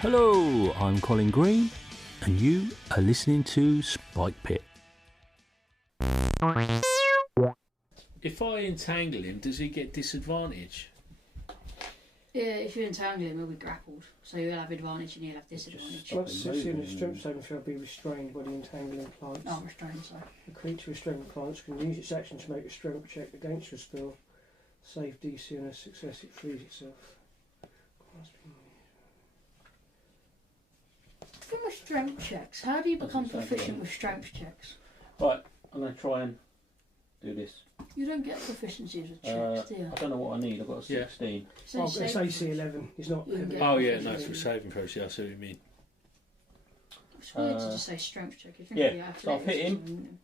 Hello, I'm Colin Green, and you are listening to Spike Pit. If I entangle him, does he get disadvantage? Yeah, if you entangle him, he'll be grappled. So you'll have advantage and he'll have disadvantage. Once succeeding a strength saving throw, be restrained by the entangling plants. Oh, restrained, so. The creature restrained plants can use its action to make a strength check against your spell. Save DC and a success, it frees itself. From the strength checks, how do you become proficient with strength checks? Right, I'm going to try and do this. You don't get proficiencies with checks, do you? I don't know what I need. I've got a 16. So it's AC 11. It's not. Oh yeah, no, it's for saving throws. Yeah, I see what you mean. It's weird to just say strength check. If So I've hit him.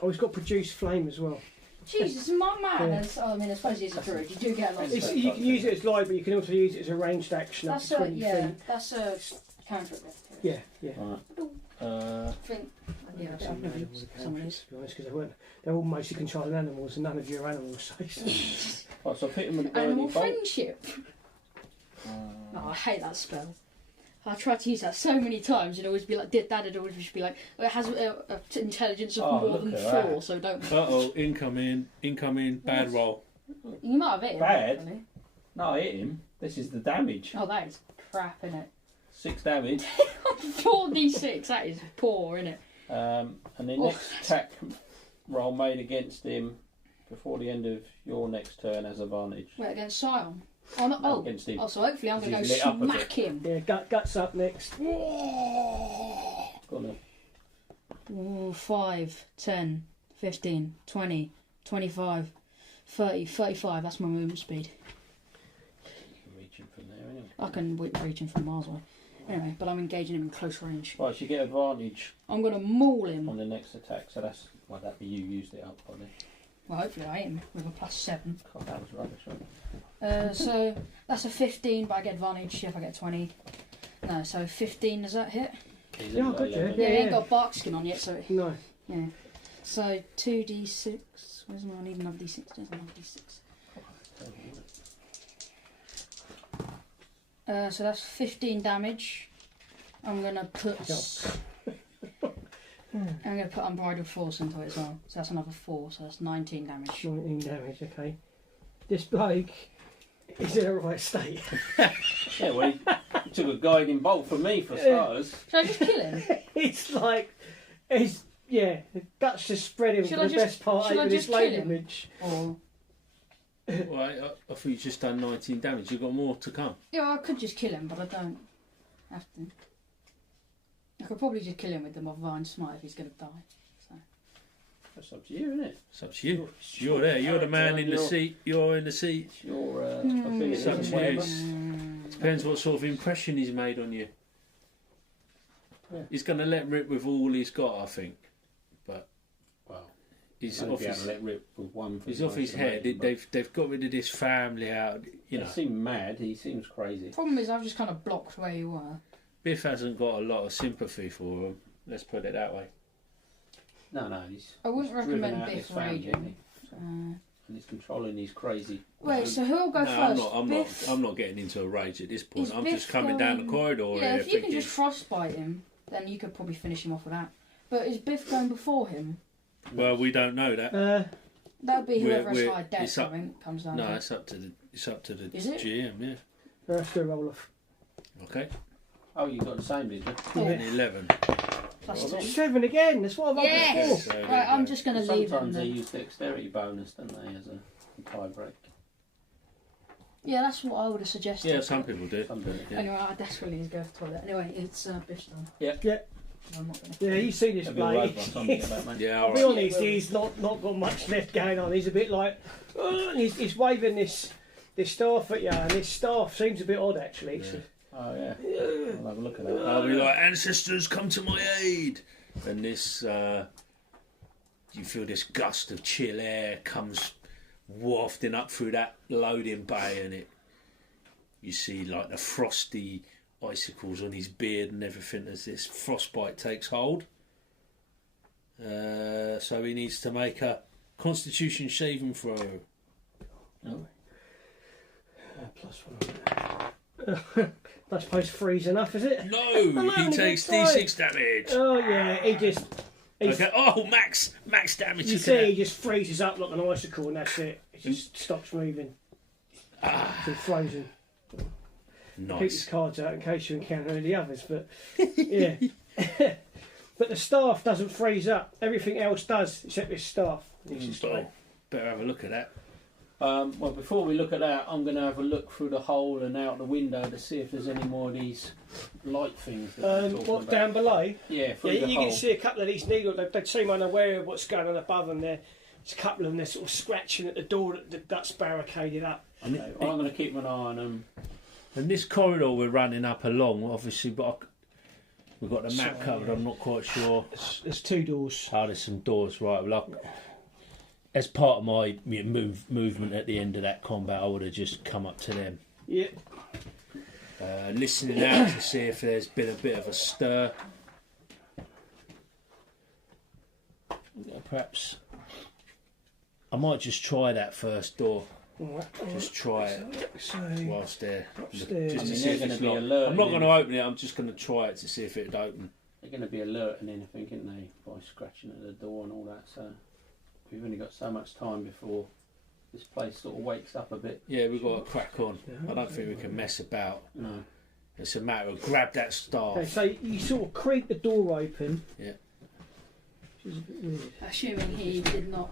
Oh, he's got produce flame as well. Jesus, my man. Yeah. I mean, I suppose he's a druid. You do get a lot of You can use it as live, but you can also use it as a ranged action. That's up to 20 feet. That's a counter. Yeah, yeah. I think. Yeah, I've never used some of these. To be honest, because they're all mostly controlling animals, and none of your animals say so. So I've hit him with the Animal friendship. Oh, I hate that spell. I tried to use that so many times, and always be like, Dad would always be like, it has an intelligence of more than 4, so don't. Incoming, bad roll. You might have hit him. Bad? Really. No, I hit him. This is the damage. Oh, that is crap, isn't it? 6 damage. 4d6, that is poor, isn't it? And the next attack roll made against him before the end of your next turn has advantage. Wait, against Sion? Oh, no, oh. Against him. Oh, so hopefully I'm going to go smack him. Yeah, guts up next. Gonna. 5, 10, 15, 20, 25, 30, 35. That's my movement speed. You can reach him from there anyway. I can reach him from miles away. Anyway, but I'm engaging him in close range. Right, so you get advantage I'm going to maul him. on the next attack, so that's why that'd be you used it up probably. Well, hopefully I hit him with a +7. God, that was rubbish, right? So that's a 15, but I get advantage if I get 20. No, so 15, does that hit? Yeah, good, Yeah, he ain't got bark skin on yet, so... No. Yeah. So 2d6. Where's my... I need another d6. There's another d6. So that's 15 damage. I'm going to put... I'm going to put Unbridled Force into it as well. So that's another 4, so that's 19 damage. 19 damage, okay. This bloke is in a right state. Yeah, well, he took a guiding bolt from me for starters. Should I just kill him? It's like, the guts just spread him for the best part over this lane image. Or... Well, I thought you just done 19 damage. You've got more to come. Yeah, I could just kill him, but I don't have to. I could probably just kill him with the Divine Smite if he's going to die. So. That's up to you, isn't it? It's up to you. You're there. You're the man in the seat. You're in the seat. It's your It's up to you. Depends what sort of impression he's made on you. Yeah. He's going to let rip with all he's got, I think. But he's off his, let rip with one. He's off his head. They've got rid of this family out. You know. He seems mad. He seems crazy. Problem is, I've just kind of blocked where you were. Biff hasn't got a lot of sympathy for him. Let's put it that way. No, I wouldn't recommend Biff raging. And he's controlling these crazy. Wait, so who'll go first? I'm not getting into a rage at this point. I'm just coming down the corridor. Yeah, if you can just frostbite him, then you could probably finish him off with that. But is Biff going before him? Well, we don't know that. That'd be whoever has high dex, I think, comes down. No, to. it's up to the Is it? GM. Yeah. Let's do a roll off. Okay. Oh, you got the same, did you? Yeah. 11. +2. 7 again. That's what I've got before. So right, I'm just going to leave him. Sometimes they use dexterity bonus, don't they, as a tie break? Yeah, that's what I would have suggested. Yeah, some people do. Yeah. Anyway, I desperately need to go to the toilet. Anyway, it's Biff's done. Yeah. Yeah. No, I'm not gonna... Yeah, you see this bloke. Yeah, I'll be honest, he's not got much left going on. He's a bit like, he's waving this staff at you, and this staff seems a bit odd actually. Yeah. So, oh yeah, I'll have a look at that. I'll be like, ancestors, come to my aid. And this, you feel this gust of chill air comes wafting up through that loading bay, and you see like the frosty icicles on his beard and everything as this frostbite takes hold. So he needs to make a Constitution saving throw. +1. I suppose freeze enough, is it? No, he takes D6 damage. Oh yeah, he just. Okay. Oh, max damage. You see, he just freezes up like an icicle, and that's it. It just stops moving. He's frozen. Keep his Nice. cards out in case you encounter any of the others, but yeah. But the staff doesn't freeze up. Everything else does, except this staff. It's just like, Better have a look at that. Well, before we look at that, I'm going to have a look through the hole and out the window to see if there's any more of these light things. That we're talking what about. down below? Yeah, through Yeah, the you hole. can see a couple of these needles. They seem unaware of what's going on above them. There's a couple of them. They're sort of scratching at the door that's barricaded up. I'm going to keep an eye on them. And this corridor we're running up along, obviously, but we've got the map covered. I'm not quite sure. There's 2 doors. Oh, there's some doors, right? Well, as part of my movement at the end of that combat, I would have just come up to them, Yeah. listening out to see if there's been a bit of a stir. Perhaps I might just try that first door. Just try it So whilst they're upstairs. just to I mean, see they're if gonna it's be not. alert I'm not and going to open it. I'm just going to try it to see if it'd open. They're going to be alerting anything, aren't they, by scratching at the door and all that. So we've only got so much time before this place sort of wakes up a bit. Yeah, we've got to crack on. I don't think we can mess about. No. It's a matter of grab that staff. Okay, so you sort of creak the door open. Yeah. Which is a bit weird. Assuming he did not.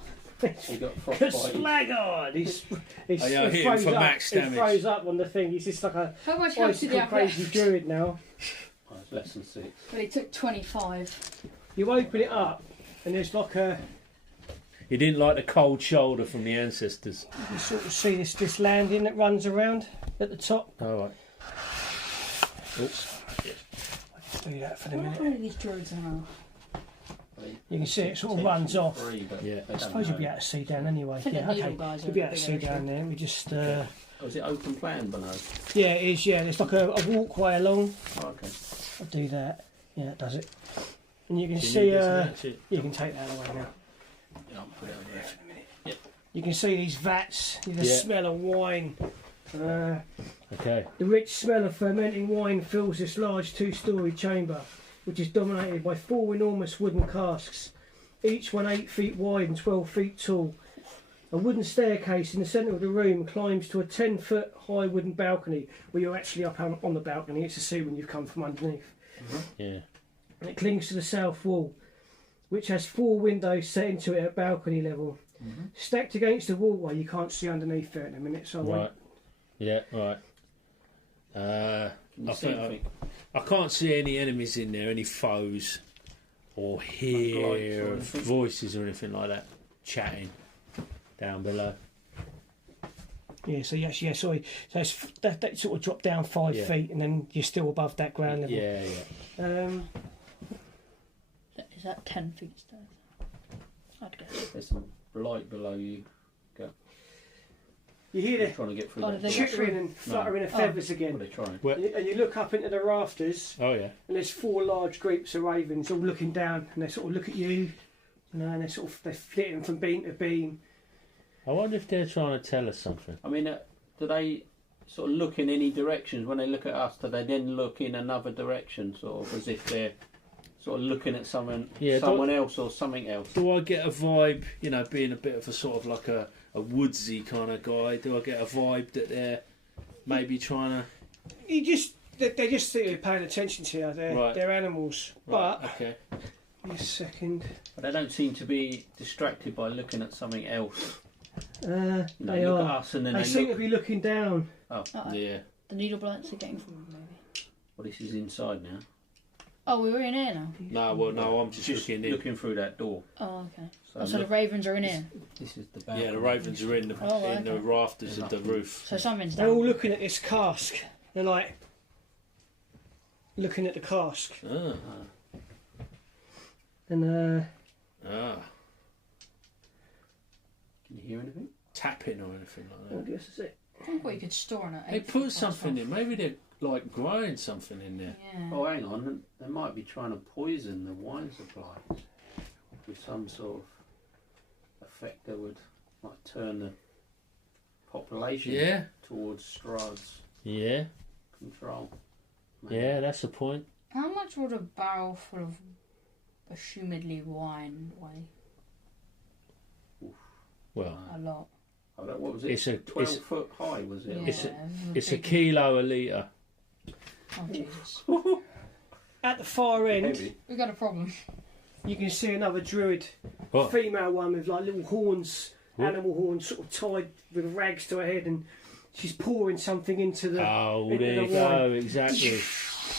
He got Because frostbite. slag on! He's Oh, yeah, hit him froze for up. max He damage. froze up on the thing. He's just like a How much health did he icicle have crazy left? druid now. Oh, it's less than 6. But he took 25. You open it up, and there's like a. He didn't like the cold shoulder from the ancestors. You sort of see this landing that runs around at the top. All right. Oops. Do that for the How minute. many of these druids are now? You can see it sort of runs off. Yeah. I suppose you'll be able to see down anyway. I think Yeah, the needle okay. guys are You'll be a able to big see issue. down there. We just. Oh, is it open plan below? Yeah, it is. Yeah, there's like a walkway along. Oh, okay. I'll do that. Yeah, it does it. And you can Do you see. need this next? You can take that away now. Yeah, I'll put it over there. You can see these vats. The Yeah. smell of wine. Okay. The rich smell of fermenting wine fills this large 2-storey chamber, which is dominated by 4 enormous wooden casks, each one 8 feet wide and 12 feet tall. A wooden staircase in the centre of the room climbs to a 10-foot high wooden balcony, where you're actually up on the balcony. It's to see when you've come from underneath. Yeah. And it clings to the south wall, which has 4 windows set into it at balcony level. Stacked against the wall, you can't see underneath there in a minute, so I won't. Right. Yeah. Right. Can you I see think anything? I can't see any enemies in there, any foes, or hear Lights or anything? voices or anything like that chatting down below. Yeah, so yes, yeah, sorry. So it's, that sort of dropped down 5 Yeah. feet, and then you're still above that ground level. Yeah. Yeah. Is that 10 feet stairs? I'd guess. There's some light below you. You hear They're the trying to get through Oh, that they door. chittering and fluttering of Oh. feathers What are again. they trying? And you look up into the rafters, Oh yeah. and there's 4 large groups of ravens all looking down, and they sort of look at you, and they're flitting from beam to beam. I wonder if they're trying to tell us something. I mean, do they sort of look in any directions when they look at us? Do they then look in another direction, sort of as if they're sort of looking at someone else or something else? Do I get a vibe? You know, being a bit of a sort of like a woodsy kind of guy. Do I get a vibe that they're maybe trying to? They just think they're paying attention to you. They're animals. Right, But okay. a second, But they don't seem to be distracted by looking at something else. they They look at are. us and then They they seem look. to be looking down. Yeah. The needle blights are getting forward, maybe. Well, this is inside now. Oh, we were in here now. No. I'm just looking in. looking through that door. Oh, okay. So, So the ravens are in here. this is the balcony. Yeah, the ravens are in the Oh, okay. rafters of the roof. So something's They're all down. looking at this cask. They're like looking at the cask, Ah. and Ah. Can you hear anything? Tapping or anything like I that. guess that's it. I think what you could store in it. They put something in. Maybe they're like growing something in there. Yeah. Oh, hang on. They might be trying to poison the wine supply with some sort of effect that would turn the population Yeah. towards Strahd's Yeah. control. Yeah, that's the point. How much would a barrel full of assumedly wine weigh? Well, A lot. What was it? It's a 12-foot high, was it? Yeah, it's a kilo a litre. Oh Jesus! At the far end, Heavy. We got a problem. you can see another druid, What? female one with like little horns, What? animal horns, sort of tied with rags to her head, and she's pouring something into the. Oh, into there the you go, wine. exactly.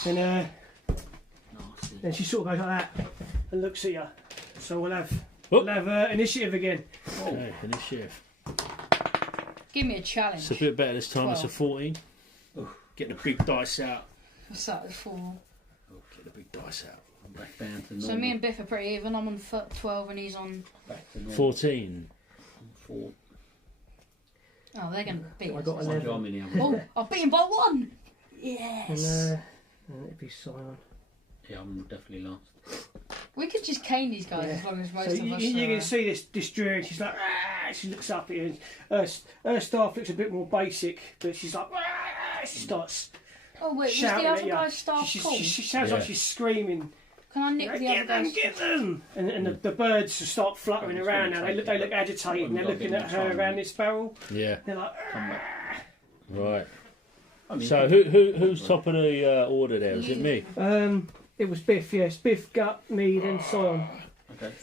And Nasty. then she sort of goes like that and looks at you. So we'll have Whoop. initiative again. Okay, initiative. Give me a challenge. It's a bit better this time. It's a 12. 14. Get the big dice out. What's that? It's 4. Get the big dice out. I'm back down to normal. So me and Biff are pretty even. I'm on 12 and he's on. Back to normal. 14. I'm 4. Oh, they're going to beat I us. got Mind 11. you, I'm in the other. Oh, I've beaten by 1! And Yes! it'd be Simon. Yeah, I'm definitely last. We could just cane these guys Yeah. as long as most So of you, us you are, can see this druid. She's like, she looks up at you. And her staff looks a bit more basic, but she's like, she starts Oh wait, was shouting the at other you. guy's staff cool? She sounds like Yeah. she's screaming. Can I nick the other Get them, guy's... get them! And the birds start fluttering It's around gonna now. take They it, look but agitated and they're we've got a looking bit at more her time. around this barrel. Yeah. They're like, Come back. Right. I mean, So who's top of the order there? Is it me? it was Biff, yes. Biff, Gut, me, then Sion. Okay.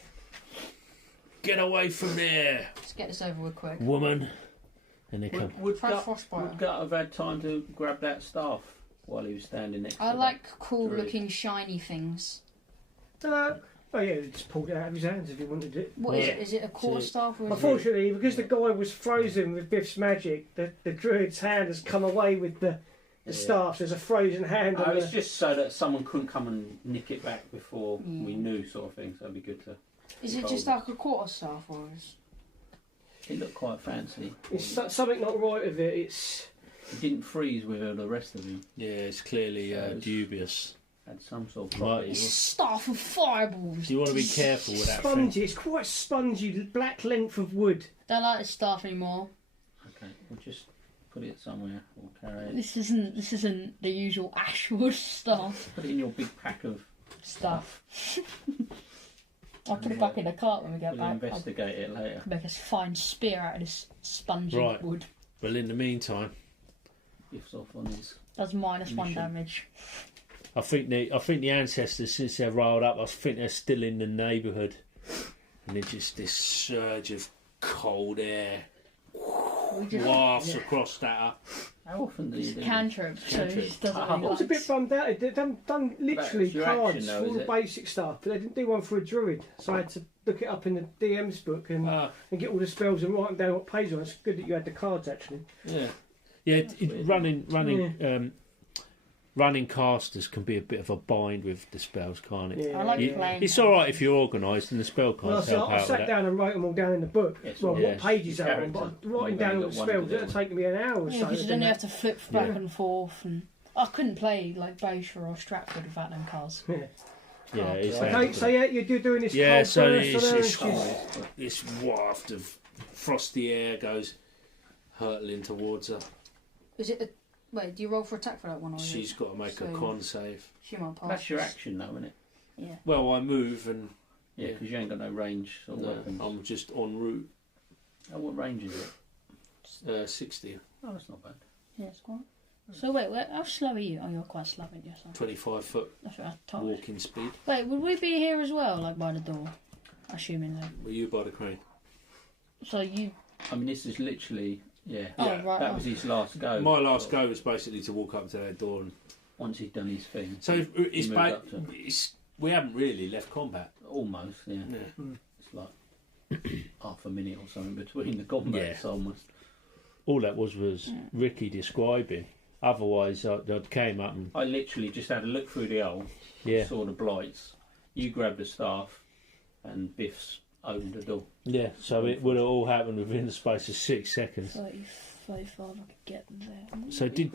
Get away from there, Let's get this over with quick. woman. And they come. Would Try Gut Frostbite. have had time to grab that staff while he was standing next to I that? like cool Druid. looking shiny things. Oh yeah, he just pulled it out of his hands if he wanted it. What is Yeah. it? Is it a quarter So- staff or is it... Unfortunately, because the guy was frozen with Biff's magic, the druid's hand has come away with the staff. There's a frozen hand Oh, on it's the... just so that someone couldn't come and nick it back before Yeah. we knew, sort of thing. So it'd be good to. Is it just like a quarter staff or is... It looked quite fancy. It's something not right with it. It's He didn't freeze with the rest of him. Yeah, it's clearly dubious. Had some sort of Right. property. It's a staff of fireballs. So you want to be careful with that thing. spongy. It's quite spongy, black length of wood. Don't like this staff anymore. Okay, we'll just put it somewhere. We'll carry it. This isn't the usual ashwood staff. Put it in your big pack of Stuff. I'll put it back in the cart when we get We'll back. investigate it later. I'll make a fine spear out of this spongy Right. wood. Well, in the meantime, Gifts off on his. Does -1 Mission. damage. I think the ancestors, since they're rolled up, I think they're still in the neighbourhood, and it's just this surge of cold air We just wafts across that. How often do you do? cantrips, so Cantrip. he just doesn't I I was a bit bummed out. They've done literally That's your cards action, though, for all is the it? basic stuff, but they didn't do one for a druid. So I had to look it up in the DM's book and get all the spells and write them down what page on. It's good that you had the cards actually. Yeah. Running casters can be a bit of a bind with the spells, can't it? I like playing. It's all right if you're organised and the spell Well, cards so help I out with sat that. down and wrote them all down in the book. Yes, Well, yeah. what pages Your they are on, but character. writing You've down only all the got one spells, to do. it'll take me an hour or Yeah, so. because to then do you that. have to flip back and forth, and I couldn't play like Bayshore or Stratford without them cards. Yeah. Yeah, it's Okay, handy. so yeah, you're doing this Yeah, cold so burst it's- on her and it's- she's- This waft of frosty air goes hurtling towards her. Is it? Wait, do you roll for attack for that one? Or is She's it, got to make a so- con save. She might pass. That's your action, though, isn't it? Yeah. Well, I move and Yeah, because you ain't got no range or weapons. I'm just en route. Oh, what range is it? 60, Oh, that's not bad. Yeah, it's quite. So wait, how slow are you? Oh, you're quite slow, aren't you? So 25 foot that's what I thought. walking speed. Wait, would we be here as well, like by the door? Assuming that. Were you by the crane? So you. I mean, this is literally, yeah. Oh, right. That was his last go. My last go was basically to walk up to that door. And Once he'd done his thing. so it's, moved up to- we haven't really left combat. Almost, yeah. Yeah. It's like half a minute or something between the combats, almost. All that was Ricky describing. Otherwise, I came up and I literally just had a look through the hole, saw the blights. You grabbed the staff, and Biff's opened the door. yeah. So it would have all happened within the space of 6 seconds. 35, I could get there. So did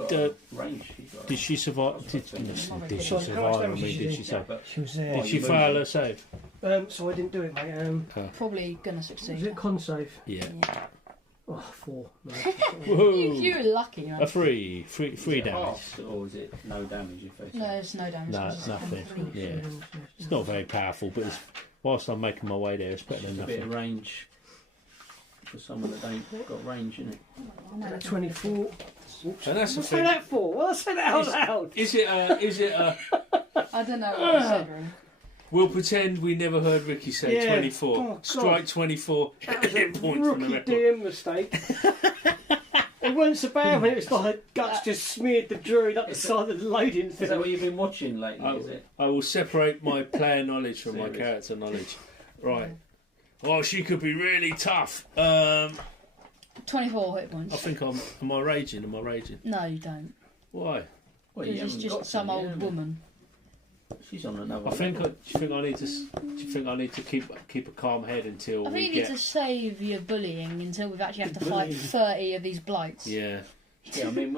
Range. did she survive? Did she Sorry, how much survive? I damage mean, did did she she do? say? But She was there. Did she you fail moved. her save? So I didn't do it, mate. Probably gonna Was succeed. it con save? Yeah. Oh, Oh, 4. No. You were lucky, man. A 3 damage. Half, or is it no damage if it's... No, it's no damage. No, it's nothing. complete. Yeah, it's not very powerful, but it's, whilst I'm making my way there, it's better than a bit of nothing. range for someone that ain't got range in it. 24. And that's the What's say thing. that for? Well, I said that out loud. Is it a? I don't know what I said, really. We'll pretend we never heard Ricky say Yeah. 24. Oh, God. Strike 24. That was Hit a point from the rookie record. DM mistake. It wasn't so bad when it was like Guts just smeared the druid up the side of the loading Is that thing. what you've been watching lately, is it? I will separate my player knowledge from my Serious. character knowledge. Right. Oh, she could be really tough. 24 hit points. I think Am I raging? No, you don't. Why? Well, you Because haven't it's got just some to, old yeah. woman. She's on another I think. level. Do you think I need to keep a calm head until I we think you need get? to save your bullying until we've actually have to fight 30 of these blights. Yeah. Yeah, I mean,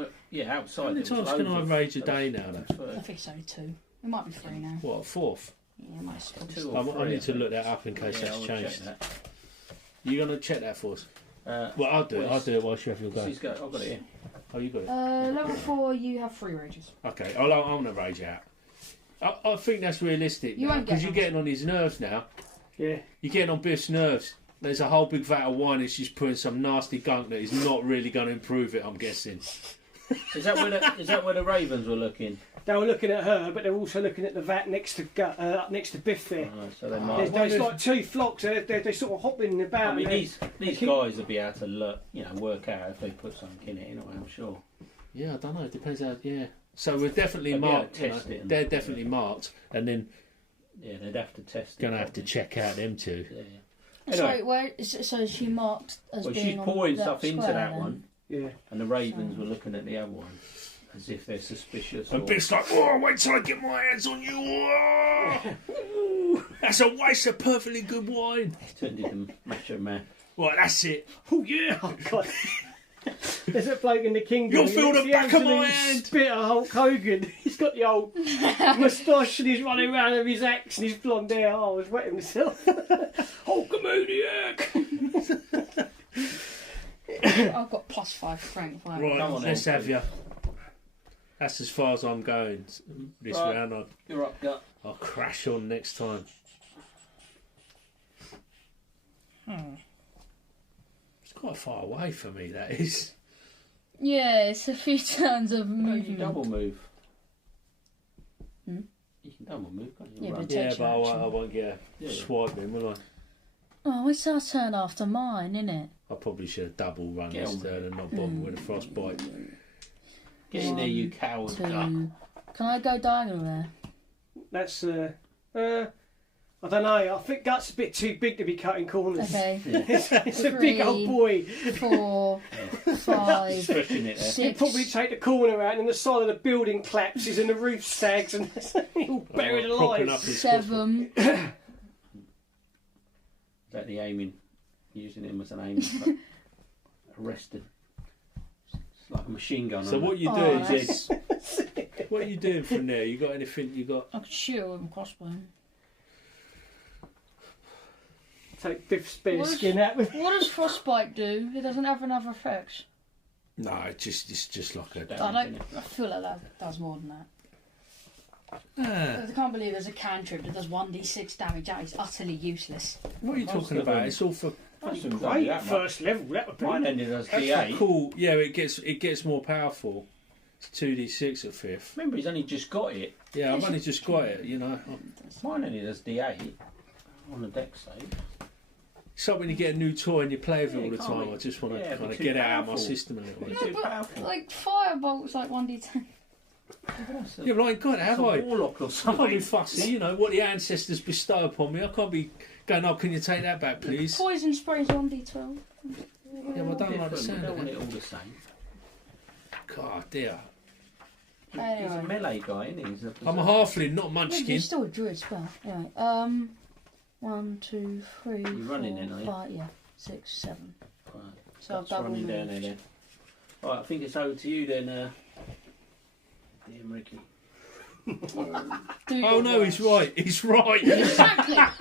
outside. How many there was times can I loads of- rage a day now? Though? I think it's only 2. It might be 3 now. What, a 4th? Yeah, it might still be. 2 or 3. I need to look that up in case Yeah, that's I'll check changed. that. You gonna check that for us? Well, I'll do it. well, I'll do it whilst you have your go. I've got it here. Oh, you got it. Level 4, you have 3 rages. Okay, I'm gonna rage out. I think that's realistic You won't get because you're them. getting on his nerves now. Yeah. You're getting on Biff's nerves. There's a whole big vat of wine and she's putting some nasty gunk that is not really going to improve it, I'm guessing. Is that where the Ravens were looking? They were looking at her, but they're also looking at the vat next to up next to Biff there. So they might. There's like 2 flocks. They're sort of hopping about. I mean, and these guys will be able to look, work out if they put something in it. Anyway, I'm sure. Yeah, I don't know. It depends how. Yeah. So we're definitely They'll be able marked. to test it and- They're definitely marked, and then Yeah, they'd have to test. gonna have to check out them two. Yeah. Sorry, so is she marked as Well, being she's on pouring that stuff into square that then? one, Yeah. and the Ravens were looking at the other one as if they're suspicious. And or- Biff's like, "Oh, wait till I get my hands on you! Oh, that's a waste of perfectly good wine." turned into Macho Man. Right, that's it. Oh yeah. Oh god. There's a bloke in the Kingdom. You'll feel he's the back of my absolute hand. Spit of Hulk Hogan. He's got the old moustache and he's running around with his axe and his blonde hair. Oh, I was wetting myself. Hulkamaniac. I've got +5 strength. Right. Right, Come on let's then. have you. That's as far as I'm going this Right. round. You're up, Gut. I'll crash on next time. It's quite far away for me, that is. Yeah, it's a few turns of You movement. double move. Hmm? You can double move, can't you? Yeah, Run. but- Yeah, Takes but your action. I won't get a Yeah. swipe in, will I? Oh, it's our turn after mine, isn't it? I probably should have double run Get this on turn and not bother with a frostbite. Get in there, you 1, coward 2. duck. Can I go diagonal there? That's I don't know. I think Gut's a bit too big to be cutting corners. Okay. It's a big old 3, boy. 4, 5, Stretching it there. He'll 6. probably take the corner out and the side of the building collapses and the roof sags and he'll buried Propping alive. up his 7. Is that the aiming? Using him as an aiming. Arrested. It's like a machine gun. So on what it. you do Oh, is, what are you doing from there? You got anything? You got? I could shoot her with a crossbow. Take Biff's spare What is- skin out with. What does frostbite do? It doesn't have another effect. No, it's just like a. I feel like that does more than that. I can't believe there's a cantrip that does 1d6 damage. That is utterly useless. What are you Most talking of them- about? It's all for. Most of them don't Great do at that much. first level. That would be. Mine ended as That's D8. cool. Yeah, it gets more powerful. It's 2d6 at 5th. Remember, he's only just got it. Yeah, I've only just got it. You know, Mine ended as D8 on the deck save. it's like when you get a new toy and you play with it Yeah, all the it can't time. be- I just want to yeah, kind but of too get it out of my powerful. system a little bit. It's too powerful. Like firebolt's like 1d10. Yeah, but I ain't got it, have It's a I? warlock or I can't be something. fussy, you know, what the ancestors bestow upon me. I can't be going, oh, can you take that back, please? Poison spray's 1d12. Yeah, well, I don't like the Different, sound we don't of want it. it all the same. God, dear. He's a Anyway. melee guy, isn't he? He's a I'm a halfling, not a You're munchkin. still a druid spell. Anyway, 1, 2, 3, You're running 4, then, are you? 5, yeah, 6, 7. Right. So I've That's double running down there moved. then. Right, I think it's over to you then, dear Ricky. Do Oh your no, he's worst. right. He's right. Exactly. I'm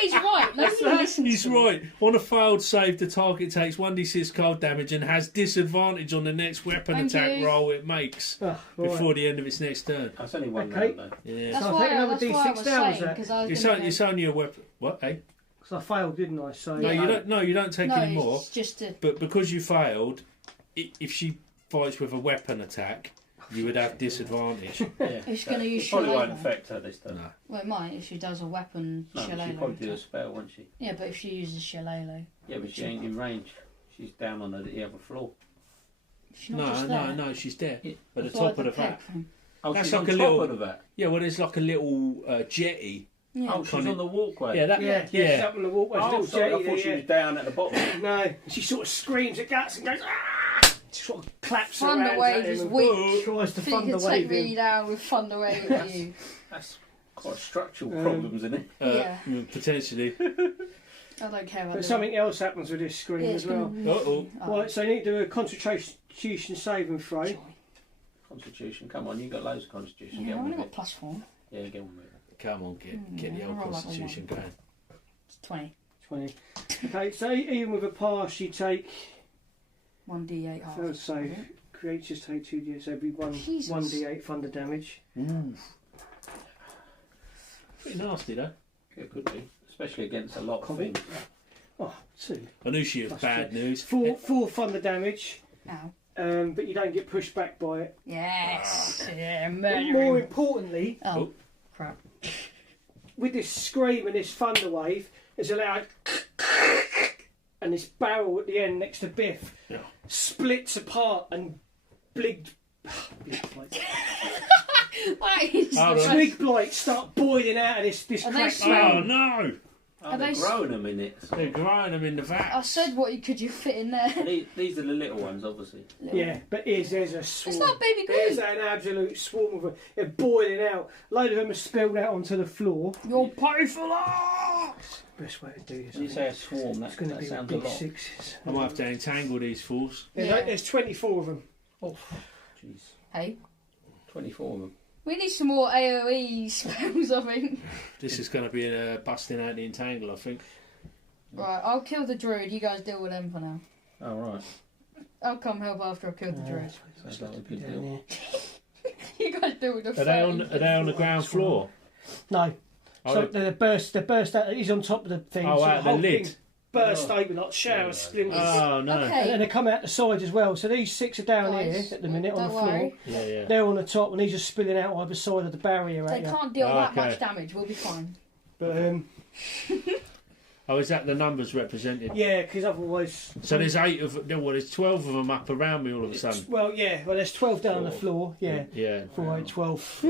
he's right. Nobody listens. He's to him. right. On a failed save, the target takes 1d6 cold damage and has disadvantage on the next weapon Thank attack you. roll it makes before the end of its next turn. That's only one Okay. round, though. Yeah. That's So I why think another that's why I D6 was down, was saying, that? 'cause I was It's, gonna it's only a weapon. What? Eh? Because I failed, didn't I? So No, you don't. No, you don't take no, any more. it's just a... But because you failed, if she fights with a weapon attack, you would have disadvantage. Yeah. It's going to use Probably won't shillelagh. affect her this time. No. Well, it might if she does a weapon No, she'll shillelagh. probably do a spell, won't she? Yeah, but if she uses shillelagh, Yeah, but she ain't in range. She's down on the other floor. she's not just there. No, she's there Yeah. at the That's top like of the peg vat. thing. Oh, That's she's like on a top little- of that. Yeah, well, there's like a little jetty. Yeah. Oh, she's Kind of- on the walkway. Yeah, that. yeah, Yeah. she's up on the walkway. Oh, Little sorry, I jetty thought she there, was down at the bottom. No, she sort of screams at Guts and goes, ah! She sort of claps her Thunder hands wave at him is and weak. tries to I think you thunder can take wave me him. down with thunder wave at you. That's quite structural problems, isn't it? Yeah. Potentially. I don't care about But that. something else happens with this screen Yeah, as well. Uh-oh. Right, so you need to do a concentration saving throw. Constitution, come on, you've got loads of constitution. Yeah, Get I've on only with got it. +4. Yeah, get on with it. Come on, get the I old roll like a constitution one. going. It's 20. 20. Okay, so even with a pass, you take, 1d8 half. failed save. Creatures take 2d8 every Jesus. 1d8 thunder damage. Pretty nasty, though. It could be, especially against a lot of things. Oh, 2. I knew she was That's bad news. 4 thunder damage, Ow. but you don't get pushed back by it. Yes. Yeah, But murdering. more importantly, Oh, crap. with this scream and this thunder wave, there's a loud and this barrel at the end next to Biff Yeah. splits apart and big That is Oh, the right. best. twig blights start boiling out of this Are they cracked smell- Oh, barrel. no! Oh, Are they're they- growing them in it. They're growing them in the I vat. said, what could you fit in there? These are the little ones, obviously. Yeah, but there's a swarm. It's not baby There's Groot. an absolute swarm of them. They're boiling out. A load of them are spilled out onto the floor. You'll pay for that. Best way to do this. When you I say think. a swarm, It's going to that be sounds a big lot. sixes. I might have to entangle these fools. Yeah. There's 24 of them. Oh, jeez. Hey, 24 of them. we need some more AoE spells, I think. This is going to be busting out the entangle, I think. Right, I'll kill the druid. You guys deal with them for now. Oh, right. I'll come help after I've killed the druid. Sounds like a good Down deal. here. You guys deal with the Are they on 30. the ground floor? No. Oh, So they burst out. He's on top of the thing. Oh, so out the whole the lid. thing burst Oh. open like shower splinters. Oh, no. Okay. And then they come out the sides as well. So these 6 are down Guys, here at the minute on don't the floor. worry. Yeah. They're on the top, and these are spilling out either side of the barrier. They At you. can't deal Oh, that okay. much damage. We'll be fine. But Oh, is that the numbers represented? yeah, because otherwise. So there's 12 of them up around me all of a sudden. Well, yeah. Well, there's 12 down on the floor. Yeah. Yeah. 4, 8, 12.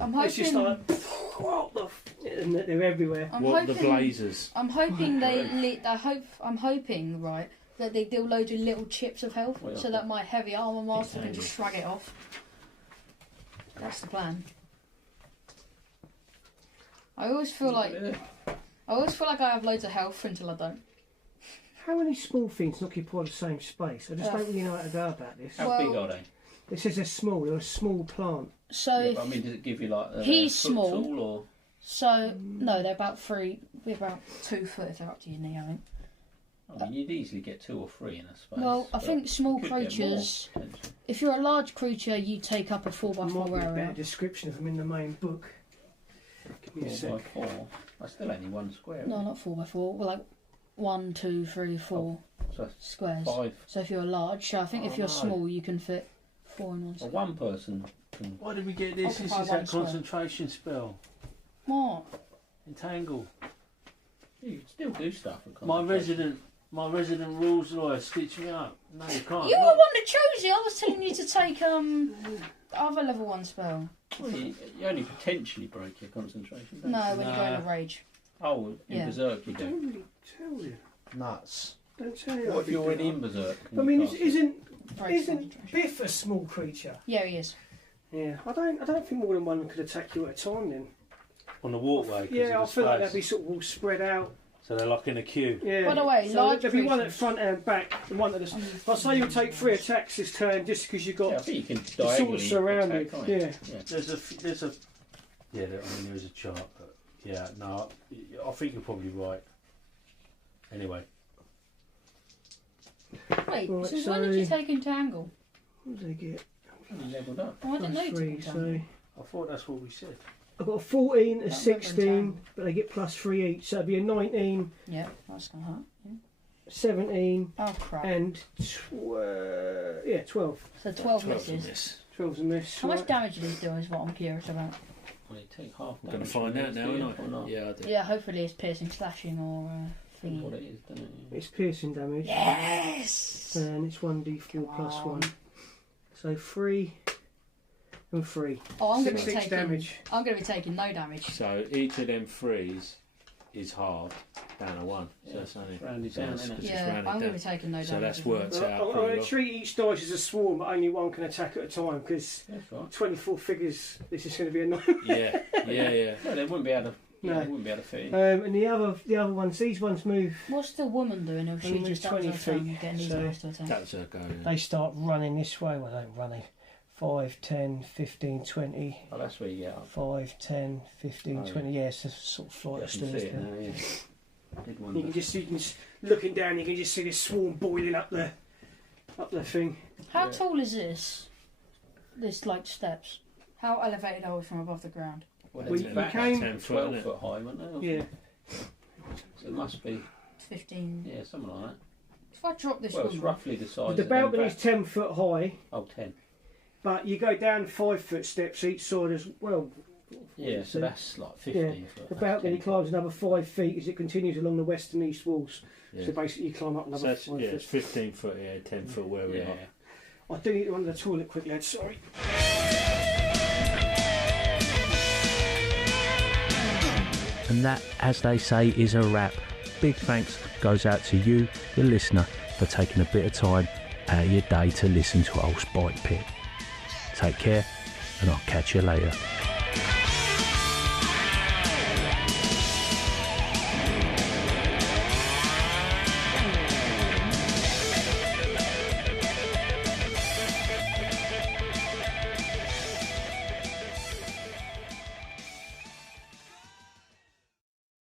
I'm It's just hoping. like what the. And they're everywhere. I'm What the hoping. blazers? I'm hoping I'm hoping right that they deal loads of little chips of health, Well, so that my heavy armor master can just shrug it off. That's the plan. I always feel like I have loads of health until I don't. How many small things occupy the same space? I just don't really know how to go about this. How Well- big are they? It says they're small. They're a small plant. So Yeah, but I mean, does it give you like a He's foot small. tall or? so no, they're about 2 foot if they're up to your knee. I think. I mean, you'd easily get 2 or 3 in a space. Well, I but think small you could get more, creatures. potentially. If you're a large creature, you take up a 4x4 Might be a better area. description of them in the main book. Give me a 4 sec. by 4. That's still only 1 square. No, not 4x4. Well, like 1, 2, 3, 4 So that's squares. 5. So if you're large, so I think if Oh, you're no. small, you can fit 4 in one Or square. one person can. Why did we get this? Occupy This is one that square. concentration spell. What? Entangle. You can still do stuff. with My concentration. resident rules lawyer stitched me up. No, you can't. You were one that chose it. I was telling you to take other level 1 spell. Well, you only potentially break your concentration. don't No, you? when you go in a rage. Oh, in Yeah. Berserk you I do. don't really tell you. Nuts. Don't tell you. What if you're already in Berserk? I mean, isn't Breaks isn't concentration. Biff a small creature? Yeah, he is. Yeah, I don't think more than one could attack you at a time. Then. On the walkway. 'cause Yeah, I of the feel like space. they'd be sort of all spread out. So they're like in a queue. Yeah. By the way, so large there'd be one at creatures- front and back, and one at the. I'll say you'll take 3 attacks this turn just because you've Yeah, I got think you can the sort diagonally of surrounded. attack, can't you? Yeah. There's a. Yeah, I mean there is a chart, but Yeah, no, I think you're probably right. Anyway. Wait, Right, so so- when did you take him to angle? What did I get? You levelled up. Oh, I didn't know you took +3, him to so angle. I thought that's what we said. I've got a 14, a That 16, remember but they get +3 each. So it'd be a 19, Yeah, that's gonna hurt. Yeah. 17, Oh crap. and 12. So 12 12's a misses. miss. 12's a miss. How much right. damage did he do is what I'm curious about. Well, you take half. I'm going to damage find from out these, now, do you, aren't I? or not? Yeah, I do. Yeah, hopefully it's piercing, slashing, or That's what thingy. it is, doesn't it? It's piercing damage. Yes! And it's 1d4 plus Come 1. So 3 and 3. Oh, I'm going to 6 be each taking. damage. I'm going to be taking no damage. So each of them threes is halved down to 1. So Yeah, that's only. it's rounded so down, it's- isn't it? it's Yeah, rounded I'm going down. to be taking no damage. So that's as well. worked I'm out going pretty to well. treat each dice as a swarm, but only one can attack at a time because That's right. 24 figures. This is going to be annoying. Yeah, yeah. Well, they wouldn't be able to. No. Yeah, they wouldn't be able to fit in. And the other ones, these ones move. What's the woman doing? Or she Only just 20 does her thing, feet, getting these so- guys to attack? That's a go. Yeah. They start running this way. Well, they don't running. 5, 10, 15, 20. Oh, that's where you get up. 5, 10, 15, Oh, 20. Yeah, it's a sort of flight I of can stairs. see it there. now, yeah. Did You wonder. can just looking down. You can just see this swarm boiling up the thing. How Yeah. tall is this? This like steps. How elevated are we from above the ground? Well, We- it's we about came- 10 foot, 12 isn't it? foot high, weren't they? Yeah. So it must be, 15. yeah, something like that. If I drop this Well, it's woman, roughly the size The of them balcony's back- 10 foot high, Oh, 10. but you go down 5 foot steps each side as well. Yeah, so that's like 15 Yeah, foot. The That's balcony 10 foot. climbs another 5 feet as it continues along the west and east walls. Yeah. So basically, you climb up So another that's, 5 yeah, it's foot. 15 foot here, 10 foot where we Yeah. are. I do need to run to the toilet quickly, Ed. Sorry. And that, as they say, is a wrap. Big thanks goes out to you, the listener, for taking a bit of time out of your day to listen to old Spike Pit. Take care, and I'll catch you later.